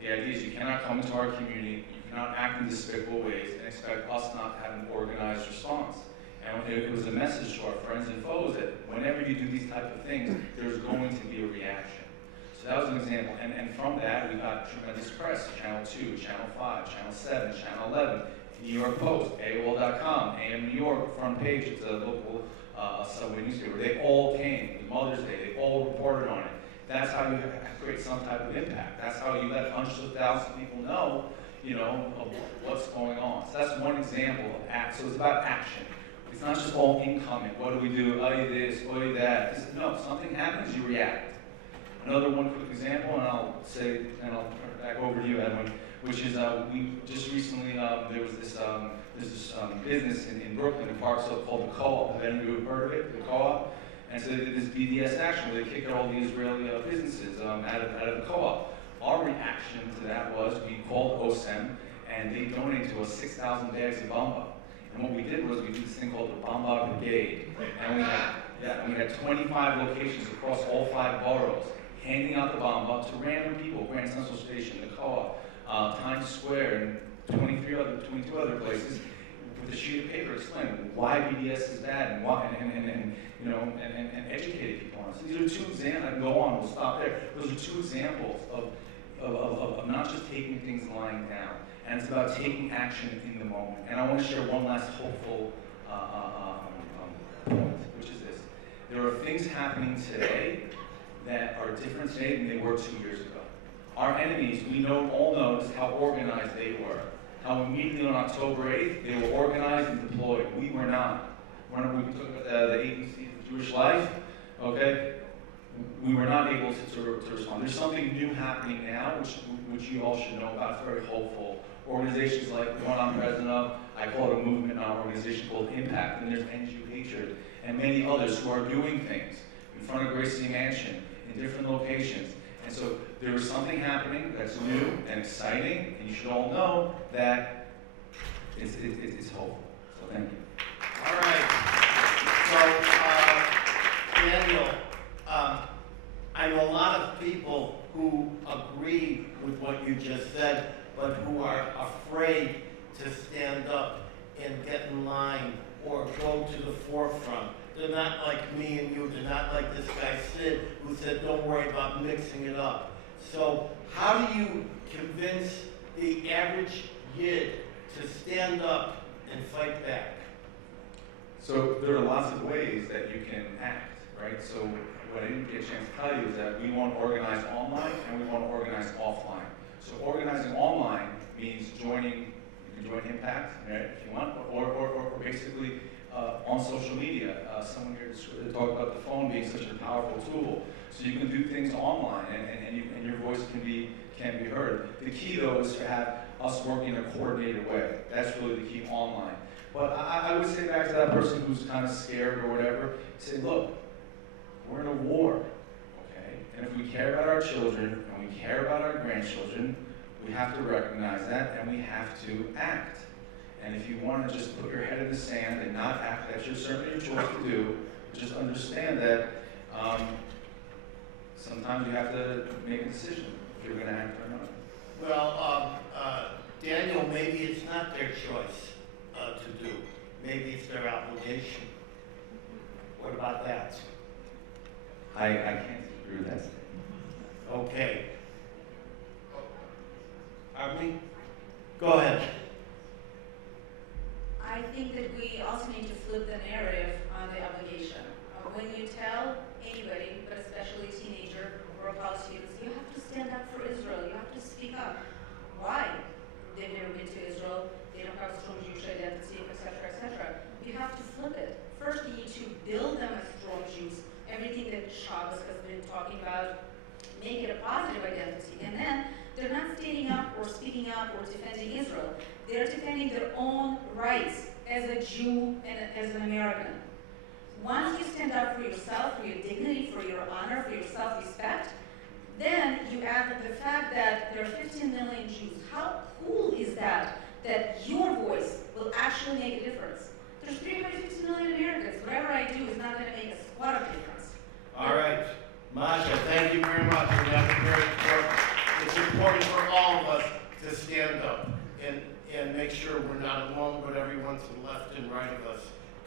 The idea is you cannot come into our community, you cannot act in despicable ways, and expect us not to have an organized response. And it was a message to our friends and foes that whenever you do these type of things, there's going to be a reaction. So that was an example, and from that we got tremendous press, Channel 2, Channel 5, Channel 7, Channel 11, New York Post, AOL.com, AM New York, front page, it's a local subway newspaper. They all came, it was Mother's Day, they all reported on it. That's how you create some type of impact. That's how you let hundreds of thousands of people know, of what's going on. So that's one example of act. So it's about action. It's not just all incoming. What do we do? Oh, you this, oh, you that. No, something happens, you react. Another one quick example, and I'll turn it back over to you, Edwin, which is we just recently, there was this business in Brooklyn, in Park Slope, called the Co-op. Have any of you heard of it, the Co-op? And so they did this BDS action where they kicked out all the Israeli businesses out of the Co-op. Our reaction to that was we called OSEM, and they donated to us 6,000 bags of bamba. And what we did was we did this thing called the Bamba Brigade. And we had 25 locations across all 5 boroughs, handing out the bamba to random people, Grand Central Station, the Co-op, Times Square, and 22 other places, with a sheet of paper explaining why BDS is bad and why, and educating people on it. So these are 2 examples. I can go on. We'll stop there. Those are 2 examples of not just taking things lying down, and it's about taking action in the moment. And I want to share one last hopeful point, which is this: there are things happening today that are different today than they were 2 years ago. Our enemies, we all know just how organized they were. How immediately on October 8th, they were organized and deployed. We were not. When we took the Agency for Jewish Life, okay? We were not able to respond. There's something new happening now, which you all should know about. It's very hopeful. Organizations like the one I'm president of, I call it a movement, not an organization, called Impact, and there's NGO Hatred, and many others who are doing things in front of Gracie Mansion, in different locations. And so there is something happening that's new and exciting, and you should all know that it's hopeful. So thank you. All right. So, Daniel, I know a lot of people who agree with what you just said, but who are afraid to stand up and get in line or go to the forefront. They're not like me and you. They're not like this guy Sid, who said, don't worry about mixing it up. So how do you convince the average Yid to stand up and fight back? So there are lots of ways that you can act, right? So what I didn't get a chance to tell you is that we want to organize online and we want to organize offline. So organizing online means joining, you can join Impact, right, if you want, or basically on social media. Someone here talked about the phone being such a powerful tool. So you can do things online and your voice can be heard. The key though is to have us working in a coordinated way. That's really the key online. But I would say back to that person who's kind of scared or whatever, say, look, we're in a war, okay? And if we care about our children and we care about our grandchildren, we have to recognize that and we have to act. And if you want to just put your head in the sand and not act, that's certainly your choice to do. But just understand that sometimes you have to make a decision if you're going to act or not. Well, Daniel, maybe it's not their choice to do. Maybe it's their obligation. What about that? I can't agree with that statement. Okay. Army? Go ahead. I think that we also need to flip the narrative on the obligation. When you tell anybody, but especially a teenager or college students, you have to stand up for Israel, you have to speak up. Why? They've never been to Israel, they don't have a strong Jewish identity, etc., etc. You have to flip it. First, you need to build them as strong Jews, everything that Shabbos has been talking about, make it a positive identity. And then they're not standing up or speaking up or defending Israel. They're defending their own rights as a Jew and as an American. Once you stand up for yourself, for your dignity, for your honor, for your self-respect, then you add the fact that there are 15 million Jews. How cool is that, that your voice will actually make a difference? There's 350 million Americans. Whatever I do is not going to make a squat of difference. All right. Masha, thank you very much. And that's very important. It's important for all of us to stand up and make sure we're not alone, but everyone to the left and right of us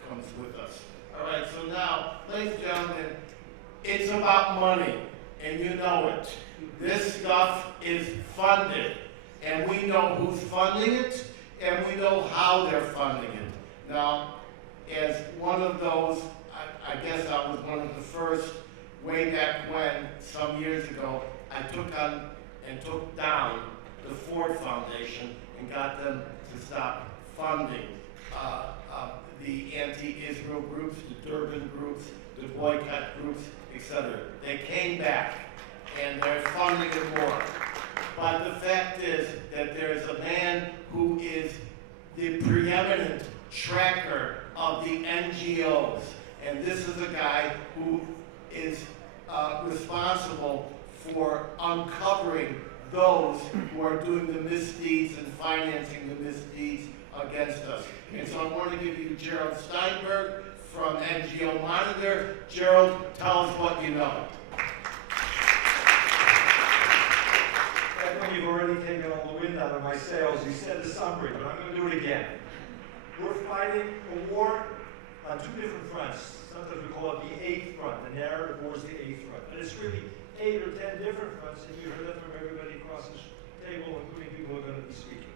comes with us. All right, so now, ladies and gentlemen, it's about money, and you know it. This stuff is funded, and we know who's funding it, and we know how they're funding it. Now, as one of those, I guess I was one of the first, way back when, some years ago, I took on and took down the Ford Foundation and got them to stop funding the anti-Israel groups, the Durban groups, the boycott groups, etc. They came back and they're funding it more. But the fact is that there's a man who is the preeminent tracker of the NGOs, and this is a guy who is responsible for uncovering those who are doing the misdeeds and financing the misdeeds against us. And so I want to give you Gerald Steinberg from NGO Monitor. Gerald, tell us what you know. When you've already taken all the wind out of my sails, you said the summary, but I'm going to do it again. We're fighting a war on two different fronts. Sometimes we call it the eighth front. The narrative war is the eighth front. But it's really 8 or 10 different fronts, and you heard that from everybody across this table, including people who are going to be speaking.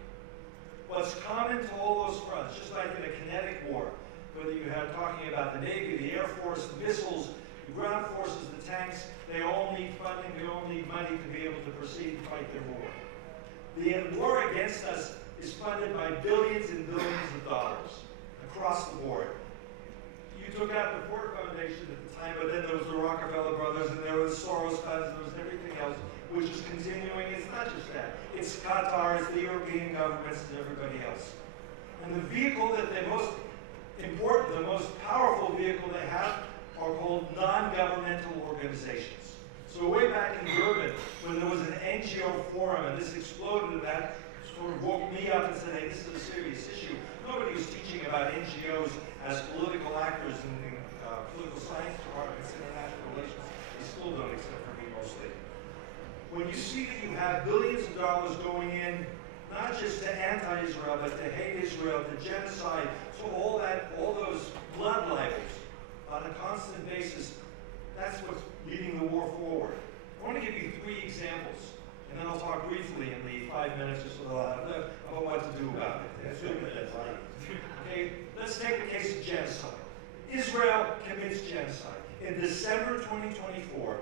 What's common to all those fronts, just like in a kinetic war, whether you have talking about the Navy, the Air Force, the missiles, the ground forces, the tanks, they all need funding, they all need money to be able to proceed and fight their war. The war against us is funded by billions and billions of dollars across the board. You took out the Ford Foundation at the time, but then there was the Rockefeller brothers, and there was Soros funds, and there was everything else, which is continuing. It's not just that. It's Qatar, it's the European governments, and everybody else. And the vehicle that they most important, the most powerful vehicle they have are called non-governmental organizations. So way back in Durban, when there was an NGO forum, and this exploded, and that sort of woke me up and said, hey, this is a serious issue. Nobody was teaching about NGOs as political actors in political science departments, international relations. They still don't, except for me mostly. When you see that you have billions of dollars going in, not just to anti-Israel, but to hate Israel, to genocide, to all those blood libels on a constant basis, that's what's leading the war forward. I want to give you 3 examples, and then I'll talk briefly in the 5 minutes or so about what to do about it. That's 2 minutes, right? Okay, let's take the case of genocide. Israel commits genocide. In December 2024,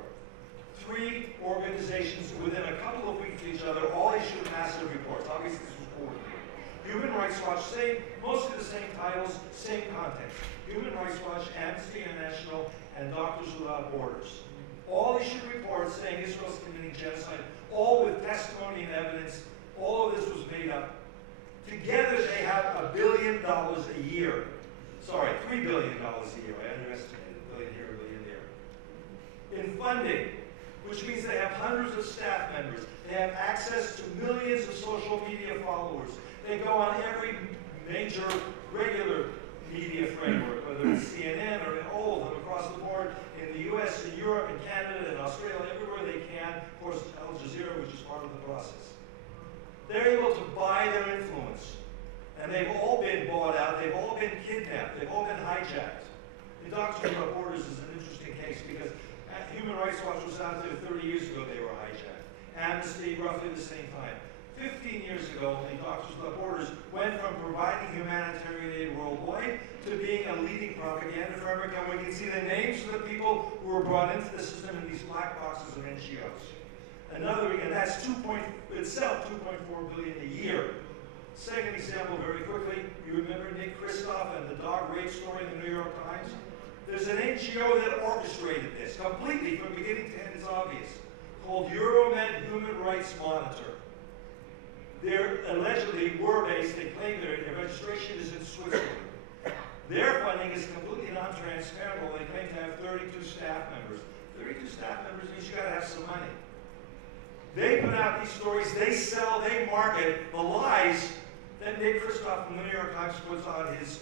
3 organizations within a couple of weeks of each other all issued massive reports. Obviously, this was coordinated. Human Rights Watch, mostly the same titles, same content. Human Rights Watch, Amnesty International, and Doctors Without Borders. All issued reports saying Israel's committing genocide, all with testimony and evidence. All of this was made up. Together, they have $1 billion a year. Sorry, $3 billion a year. I underestimated. $1 billion here, $1 billion there. In funding, which means they have hundreds of staff members. They have access to millions of social media followers. They go on every major regular media framework, whether it's CNN or all of them across the board in the US and Europe and Canada and Australia, everywhere they can. Of course, Al Jazeera, which is part of the process. They're able to buy their influence. And they've all been bought out. They've all been kidnapped. They've all been hijacked. The Doctors Without Borders is an interesting case because Human Rights Watch was out there 30 years ago, they were hijacked. Amnesty, roughly the same time. 15 years ago, the Doctors Without Borders went from providing humanitarian aid worldwide to being a leading propaganda firm. And we can see the names of the people who were brought into the system in these black boxes of NGOs. Another, and that's itself $2.4 billion a year. Second example, very quickly, you remember Nick Kristof and the dog rape story in the New York Times? There's an NGO that orchestrated this completely from beginning to end, it's obvious, called Euromed Human Rights Monitor. They're allegedly were based, they claim their registration is in Switzerland. Their funding is completely non-transparent. They claim to have 32 staff members. 32 staff members means you gotta have some money. They put out these stories, they sell, they market the lies that Nick Kristof from the New York Times puts on his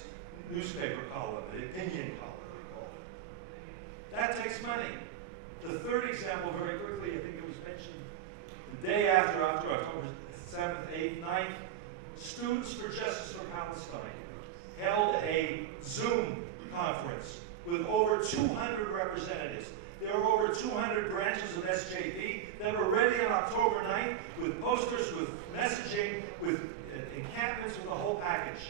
newspaper column, the opinion column, they call it. That takes money. The third example, very quickly, I think it was mentioned the day after October 7th, 8th, 9th, Students for Justice for Palestine held a Zoom conference with over 200 representatives. There were over 200 branches of SJP that were ready on October 9th with posters, with messaging, with encampments, with the whole package.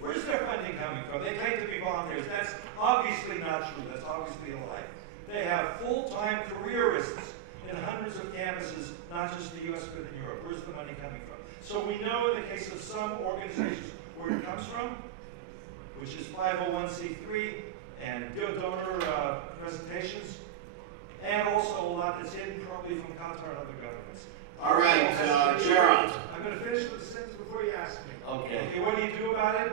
Where's their funding coming from? They claim to be volunteers. That's obviously not true. That's obviously a lie. They have full-time careerists in hundreds of campuses, not just the US, but in Europe. Where's the money coming from? So we know in the case of some organizations where it comes from, which is 501c3 and donor presentations, and also a lot that's hidden probably from Qatar and other governments. All right, Gerald. I'm going to finish with a sentence before you ask me. Okay. What do you do about it?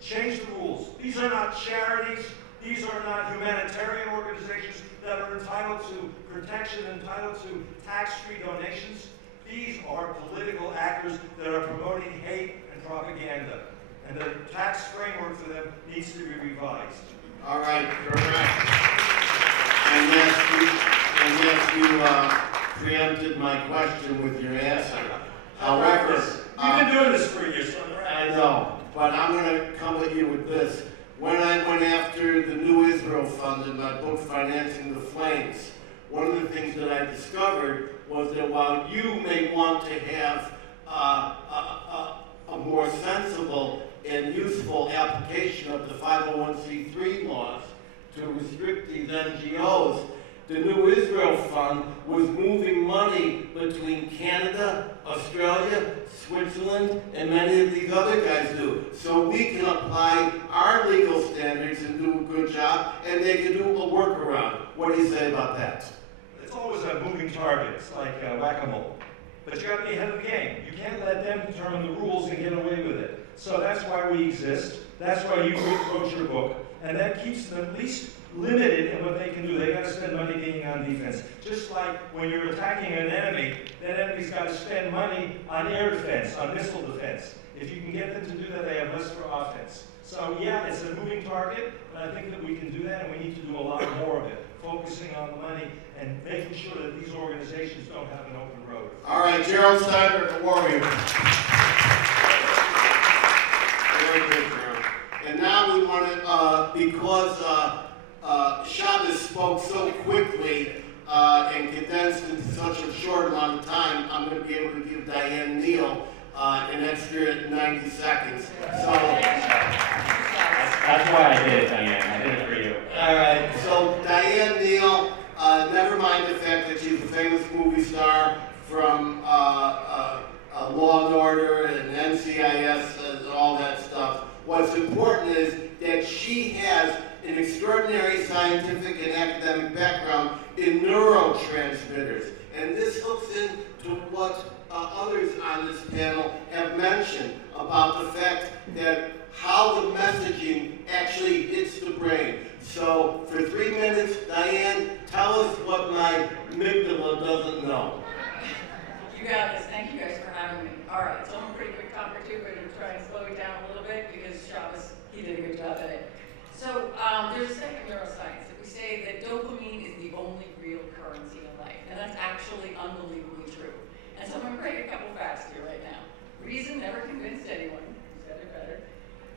Change the rules. These are not charities. These are not humanitarian organizations that are entitled to protection, entitled to tax-free donations. These are political actors that are promoting hate and propaganda. And the tax framework for them needs to be revised. All right, correct. And yes, you preempted my question with your answer. However, you've been doing this for years, so I know, but I'm going to come at you with this. When I went after the New Israel Fund in my book, Financing the Flames, one of the things that I discovered was that while you may want to have a more sensible and useful application of the 501c3 laws to restrict these NGOs, The New Israel Fund was moving money between Canada, Australia, Switzerland, and many of these other guys do. So we can apply our legal standards and do a good job, and they can do a workaround. What do you say about that? It's always a moving target. It's like whack-a-mole. But you got to be ahead of the game. You can't let them determine the rules and get away with it. So that's why we exist. That's why you wrote your book. And that keeps them at least limited in what they can do. They got to spend money being on defense. Just like when you're attacking an enemy, that enemy's got to spend money on air defense, on missile defense. If you can get them to do that, they have less for offense. So yeah, it's a moving target, but I think that we can do that, and we need to do a lot more of it, focusing on the money and making sure that these organizations don't have an open road. All right, Gerald Steiner, the warrior. Very good, Gerald. And now we want to, because Shabbos spoke so quickly and condensed into such a short amount of time, I'm going to be able to give Diane Neal an extra 90 seconds. So That's why I did it, Diane. I did it for you. all right, so Diane Neal, never mind the fact that she's a famous movie star from Law and Order and NCIS and all that stuff. What's important is that she has an extraordinary scientific and academic background in neurotransmitters. And this hooks into what others on this panel have mentioned about the fact that how the messaging actually hits the brain. So for 3 minutes, Diane, tell us what my amygdala doesn't know. You got this. Thank you guys for having me. All right, so I'm a pretty quick talker too, but I'm trying to slow it down a little bit because Shabbos, he did a good job at it. So there's a study in neuroscience that we say that dopamine is the only real currency in life, and that's actually unbelievably true. And so I'm going to break a couple facts to you right now. Reason never convinced anyone. You said it better.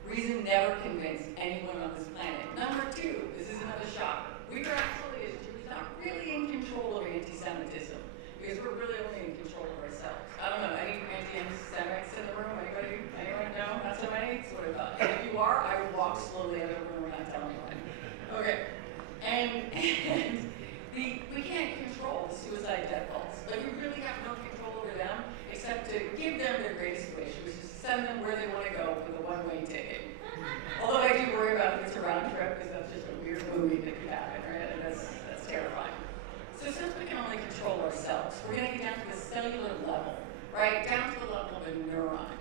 Reason never convinced anyone on this planet. Number two, this is another shocker. We were actually, as Jews, not really in control of anti-Semitism because we're really only in control of ourselves. I don't know, any anti-Semites in the room? Anybody? Anyone? No? Not so many? That's what I thought. And if you are, I will walk slowly out of the room and not tell anyone. Okay. And we can't control the suicide death pulse. Like, we really have no control over them except to give them their greatest wish, which is to send them where they want to go with a one-way ticket. Although I do worry about if it's a round trip, because that's just a weird movie that could happen, right? And that's terrifying. So since we can only control ourselves, we're going to get down to the cellular level, right? Down to the level of a neuron.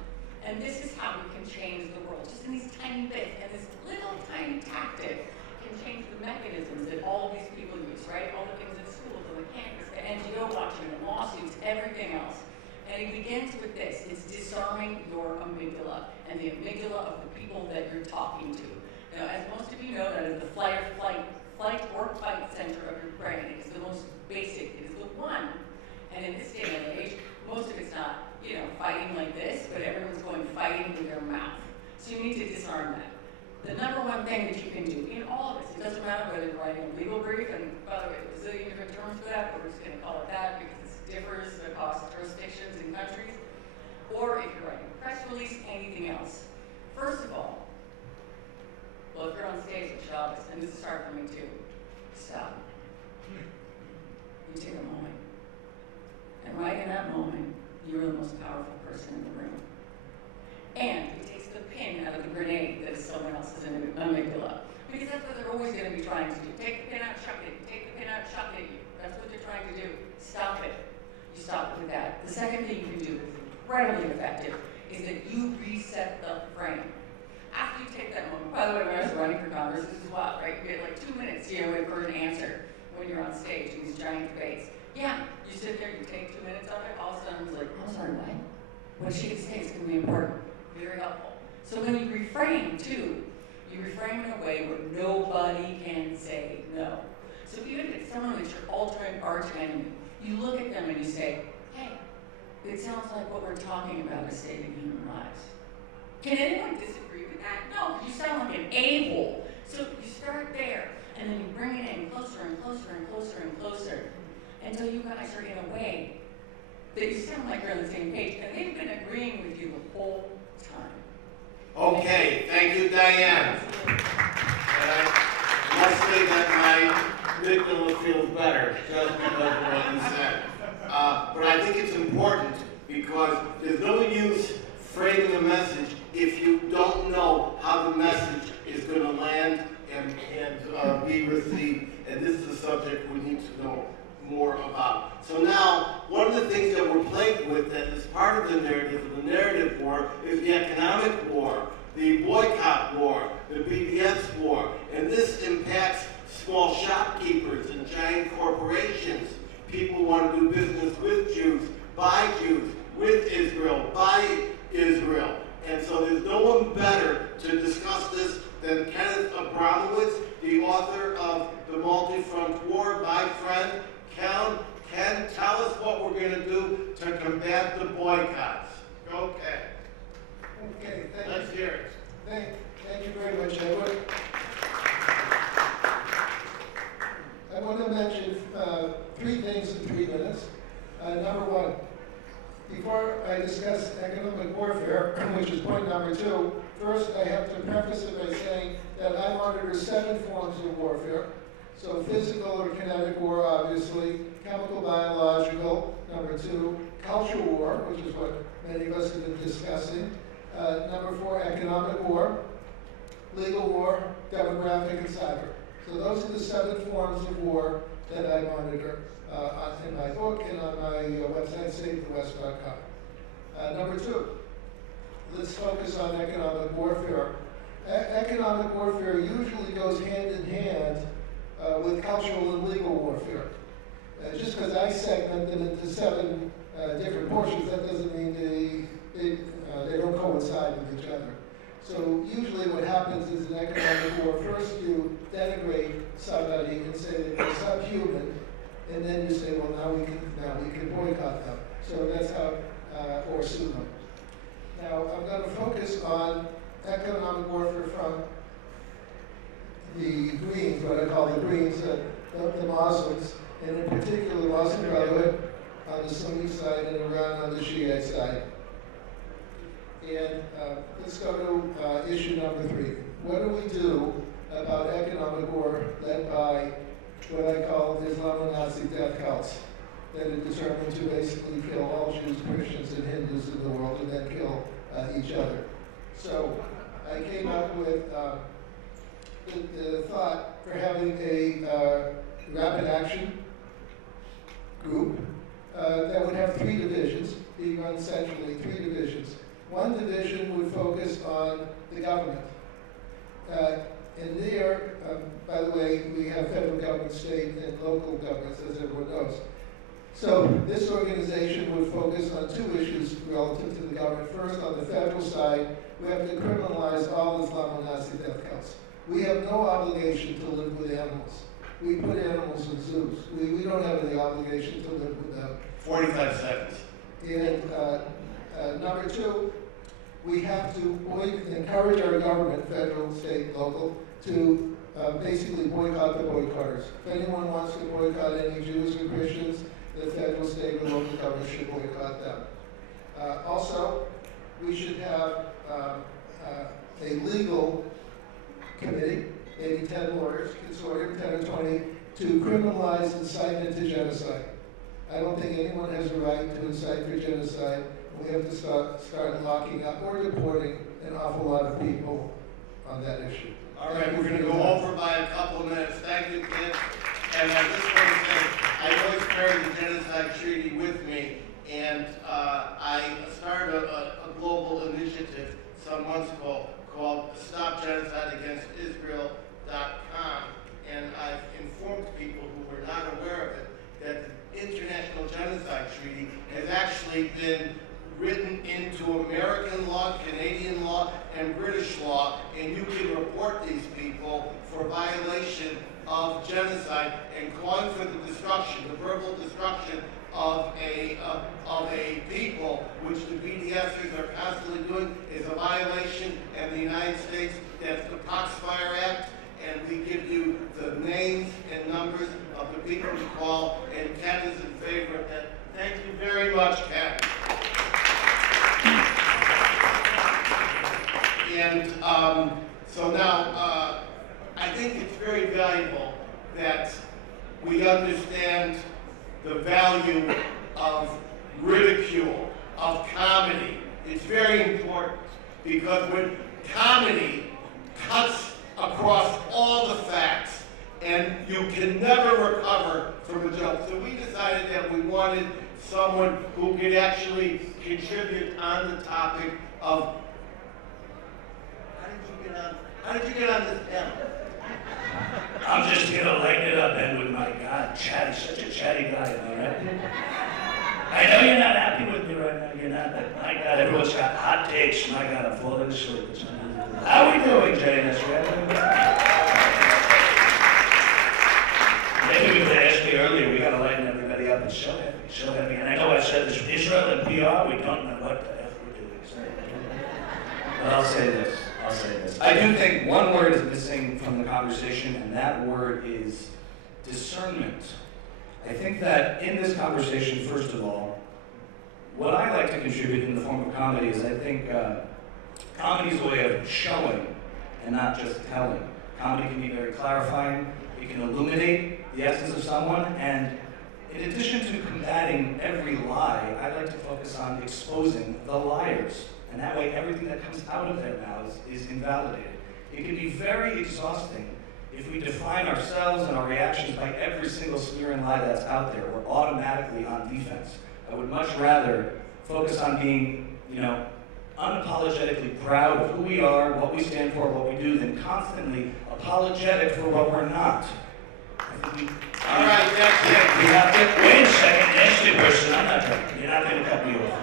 And this is how we can change the world, just in these tiny bits. And this little tiny tactic can change the mechanisms that all these people use, right? All the things at schools, on the campus, the NGO watching, the lawsuits, everything else. And it begins with this. It's disarming your amygdala and the amygdala of the people that you're talking to. Now, as most of you know, that is the flight or fight center of your brain. It is the most basic. It is the one. And in this day and age, most of it's not, fighting like this, but everyone's going fighting with their mouth. So you need to disarm that. The number one thing that you can do in all of this, it doesn't matter whether you're writing a legal brief, and by the way, there's a zillion different terms for that, but we're just going to call it that because it differs across jurisdictions and countries, or if you're writing a press release, anything else. First of all, well, if you're on stage at Shabbos, and this is hard for me too, stop. You take a moment. And right in that moment, you're the most powerful person in the room. And it takes the pin out of the grenade that is someone else's amygdala. Because that's what they're always going to be trying to do. Take the pin out, chuck it. Take the pin out, chuck it at you. That's what they're trying to do. Stop it. You stop it with that. The second thing you can do that's incredibly effective is that you reset the frame. After you take that moment, by the way, when I was running for Congress, this is wild, right? You get like 2 minutes to wait for an answer when you're on stage in these giant debates. Yeah, you sit there, you take 2 minutes of it, all of a sudden it's like, I'm sorry, what? What she can say is going to be important. Very helpful. So when you reframe too, you reframe in a way where nobody can say no. So even if it's someone that's your ultimate arch enemy, you look at them and you say, hey, it sounds like what we're talking about is saving human lives. Can anyone disagree with that? No, you sound like an a-hole. So you start there, and then you bring it in closer and closer and closer and closer, until you guys are in a way that you sound like you're on the same page, and they've been agreeing with you the whole time. Okay, thank you, Diane. And I must say that my amygdala feels better. subject we need to know more about. So now, one of the things that we're plagued with that is part of the narrative war, is the economic war, the boycott war, the BDS war, and this impacts small shopkeepers and giant corporations. People want to do business with Jews, by Jews, with Israel, by Israel. And so there's no one better to discuss this than Kenneth Abramowitz, the author of The Multi-Front War. My friend, Ken, tell us what we're going to do to combat the boycotts. Go, Ken. Okay, Let's hear it. Thank you very much, Edward. I want to mention 3 things in 3 minutes. Number 1, before I discuss economic warfare, which is point number 2, first I have to preface it by saying that I monitor 7 forms of warfare. So physical or kinetic war, obviously, chemical, biological, number 2, cultural war, which is what many of us have been discussing, number 4, economic war, legal war, demographic, and cyber. So those are the 7 forms of war that I monitor in my book and on my website, SaveTheWest.com. Number 2, let's focus on economic warfare. Economic warfare usually goes hand in hand with cultural and legal warfare. Just because I segment them into 7 different portions, that doesn't mean they don't coincide with each other. So usually what happens is in economic war, first you denigrate somebody and say that they're subhuman, and then you say, well, now we can boycott them. So that's how, or sue them. Now I'm going to focus on economic warfare from the Greens, what I call the Greens, the Muslims, and in particular the Muslim Brotherhood on the Sunni side and Iran on the Shiite side. And let's go to issue number 3. What do we do about economic war led by what I call the Islamo-Nazi death cults that are determined to basically kill all Jews, Christians, and Hindus in the world and then kill each other? So I came up with the thought for having a rapid action group that would have 3 divisions, being run centrally, 3 divisions. One division would focus on the government. And there, by the way, we have federal government, state, and local governments, as everyone knows. So this organization would focus on 2 issues relative to the government. First, on the federal side, we have to criminalize all Islamo-Nazi death cults. We have no obligation to live with animals. We put animals in zoos. We don't have any obligation to live with them. 45 seconds. And number 2, we have to encourage our government, federal, state, local, to basically boycott the boycotters. If anyone wants to boycott any Jews or Christians, the federal, state, or local government should boycott them. Also, we should have a legal committee, maybe 10 lawyers, consortium, 10 or 20, to criminalize incitement to genocide. I don't think anyone has a right to incite for genocide. We have to start locking up or deporting an awful lot of people on that issue. All right, we're going to go over by a couple of minutes. Thank you, Ken. And I just want to say, I always carry the Genocide Treaty with me, and I started a global initiative some months ago called StopGenocideAgainstIsrael.com, and I've informed people who were not aware of it that the International Genocide Treaty has actually been written into American law, Canadian law, and British law, and you can report these people for violation of genocide and calling for the destruction, the verbal destruction of a people, which the BDSers are constantly doing, is a violation. And the United States, that's the Foxfire Act, and we give you the names and numbers of the people to call, and Ken is in favor of that. Thank you very much, Ken. And so now, I think it's very valuable that we understand the value of ridicule, of comedy. It's very important because when comedy cuts across all the facts, and you can never recover wanted someone who could actually contribute on the topic of how did you get on this panel? I'm just here to lighten it up, and with my God, chatty, such a chatty guy, am I right? I know you're not happy with me right now, you're not, but my God, everyone's got hot takes. My God, I'm falling asleep. How are we doing, Jay? That's right. Maybe we could ask me earlier, we gotta lighten everybody up. It's so heavy. And I know I said this, Israel and PR, we don't know what the F we're doing. But I'll say this. I do think one word is missing from the conversation, and that word is discernment. I think that in this conversation, first of all, what I like to contribute in the form of comedy is I think comedy is a way of showing and not just telling. Comedy can be very clarifying. It can illuminate the essence of someone, and in addition to combating every lie, I like to focus on exposing the liars. And that way, everything that comes out of their mouths is invalidated. It can be very exhausting if we define ourselves and our reactions by every single smear and lie that's out there. We're automatically on defense. I would much rather focus on being, unapologetically proud of who we are, what we stand for, what we do, than constantly apologetic for what we're not. All right, that's it. We have to, wait a second, ask the person, I'm not joking, you're not gonna cut me off.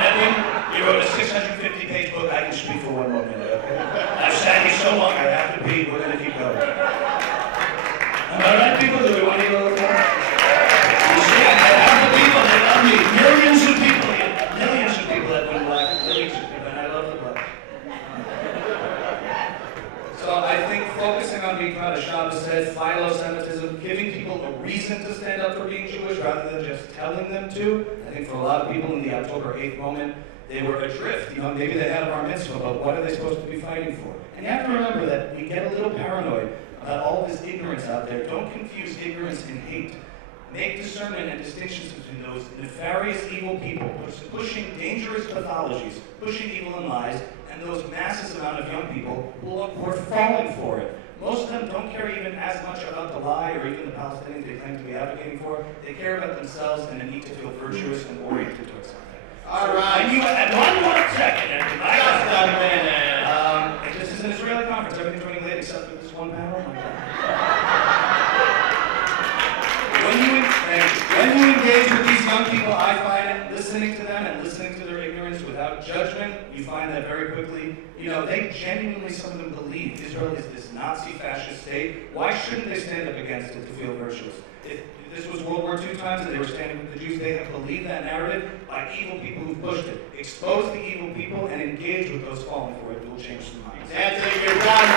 Edwin, you wrote a 650-page book, I can speak for 1 more minute, okay? I've sat here so long, I have to pee, we're gonna keep going. Am I right, people? Do we want to go over more? You see, I have the people that love me, millions of people that went black, millions of people, and I love the black. So I think focusing on being proud, as Shabbos said, philo-Semitism, giving people a reason to stand up for being Jewish rather than just telling them to. I think for a lot of people in the October 8th moment, they were adrift. Maybe they had a bar mitzvah, but what are they supposed to be fighting for? And you have to remember that we get a little paranoid about all this ignorance out there. Don't confuse ignorance and hate. Make discernment and distinctions between those nefarious evil people pushing dangerous pathologies, pushing evil and lies, and those massive amount of young people who are falling for it. Most of them don't care even as much about the lie or even the Palestinians they claim to be advocating for. They care about themselves and the need to feel virtuous and oriented towards something. All right. And you had 1 more second, everybody. Just a minute. This is an Israeli conference. Everything's running late except for this one panel. When you engage with these young people, I find listening to them and listening to their ignorance without judgment, you find that very quickly, they genuinely, some of them believe Israel is this Nazi fascist state. Why shouldn't they stand up against it to feel virtuous? If this was World War II times and they were standing with the Jews, they have believed that narrative by evil people who pushed it. Expose the evil people and engage with those falling for it. It will change some minds. Anthony, you're done.